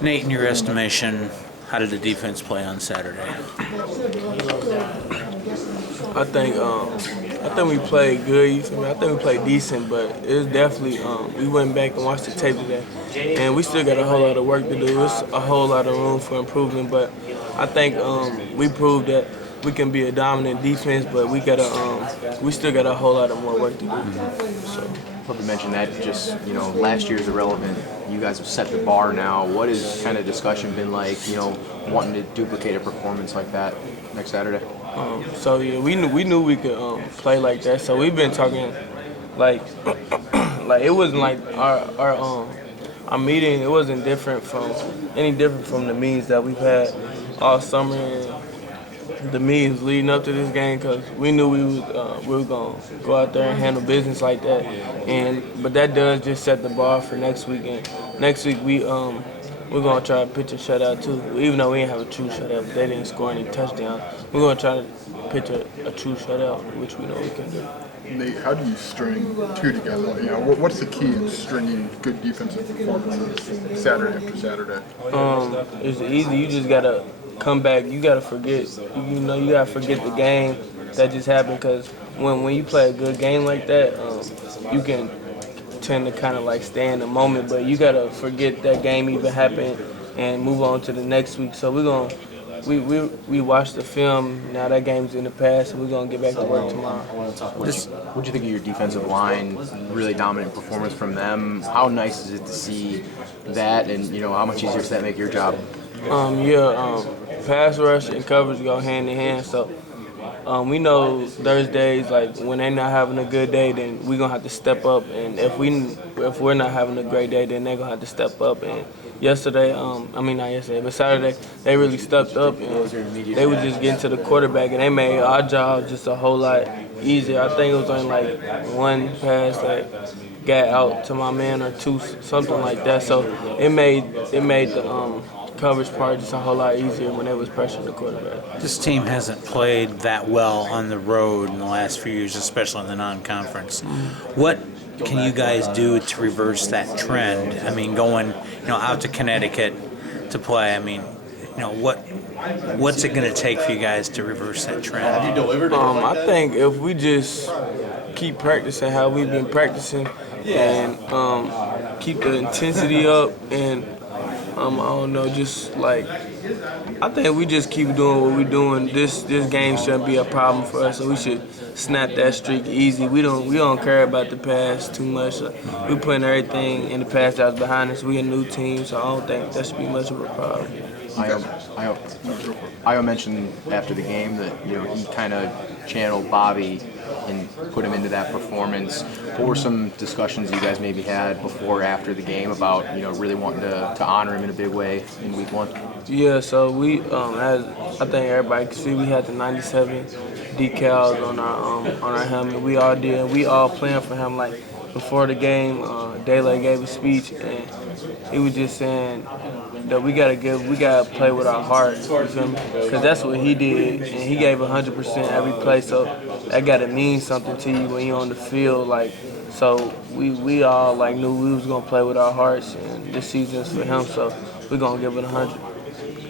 Nate, in your estimation, how did the defense play on Saturday? I think we played good. You feel me? I think we played decent, but it was definitely we went back and watched the tape today, and we still got a whole lot of work to do. It's a whole lot of room for improvement, but I think we proved that we can be a dominant defense, but we still got a whole lot of more work to do. So. Love to mention that just, last year's irrelevant. You guys have set the bar now. What has kind of discussion been like, wanting to duplicate a performance like that next Saturday? We knew we could play like that. So we've been talking like like it wasn't like our meeting. It wasn't different from the meetings that we've had all summer and the meetings leading up to this game, because we knew we were gonna go out there and handle business like that. But that does just set the bar for next week. And next week we're gonna try to pitch a shutout too. Even though we didn't have a true shutout, but they didn't score any touchdowns. We're gonna try to pitch a true shutout, which we know we can do. Nate, how do you string two together? What's the key in stringing good defensive performances Saturday after Saturday? It's easy. You just gotta come back. You gotta forget. You gotta forget the game that just happened. Because when you play a good game like that, you can tend to kind of like stay in the moment. But you gotta forget that game even happened and move on to the next week. So we watched the film. Now that game's in the past, so we're gonna get back to work tomorrow. What do you think of your defensive line? Really dominant performance from them. How nice is it to see that? And how much easier does that make your job? Pass rush and coverage go hand in hand. So we know Thursdays, like when they're not having a good day, then we're gonna have to step up. And if we're not having a great day, then they're gonna have to step up. And not yesterday, but Saturday, they really stepped up and they were just getting to the quarterback, and they made our job just a whole lot easier. I think it was only like one pass that got out to my man or two, something like that. So it made the coverage part just a whole lot easier when they was pressuring the quarterback. This team hasn't played that well on the road in the last few years, especially in the non-conference. What can you guys do to reverse that trend? I mean, going out to Connecticut to play. I mean, what's it going to take for you guys to reverse that trend? I think if we just keep practicing how we've been practicing and keep the intensity up and I don't know, just like I think we just keep doing what we're doing. This game shouldn't be a problem for us, so we should snap that streak easy. We don't care about the past too much. We putting everything in the past that was behind us. We a new team, so I don't think that should be much of a problem. Io mentioned after the game that he kind of channeled Bobby and put him into that performance. What were some discussions you guys maybe had before or after the game about really wanting to honor him in a big way in week one? Yeah, so we as I think everybody can see, we had the 97 decals on our helmet. We all did. We all planned for him. Like before the game, Dele gave a speech and he was just saying that we gotta play with our hearts, you feel me? Because that's what he did, and he gave 100% every play. So that gotta mean something to you when you're on the field. Like, so we all like knew we was gonna play with our hearts, and this season's for him. So we're gonna give it 100.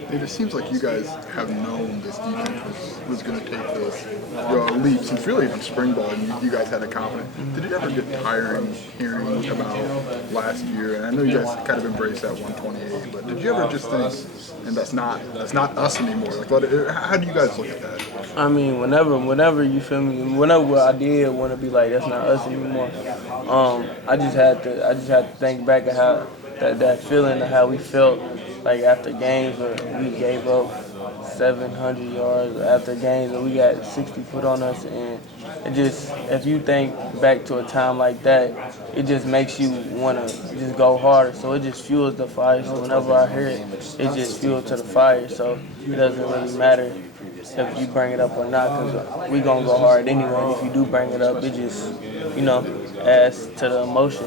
It seems like you guys have known this defense was going to take this leap since really from spring ball, and you guys had a confidence. Did it ever get tiring hearing about last year? And I know you guys kind of embraced that 128, but did you ever just think, and that's not us anymore? Like, how do you guys look at that? I mean, whenever you feel me, whenever I did want to be like, that's not us anymore. I just had to think back of how that feeling of how we felt. Like after games where we gave up 700 yards, after games where we got 60 put on us, and it just, if you think back to a time like that, it just makes you want to just go harder. So it just fuels the fire. So whenever I hear it, it just fuels to the fire. So it doesn't really matter if you bring it up or not, because we gonna go hard anyway. If you do bring it up, it just, adds to the emotion.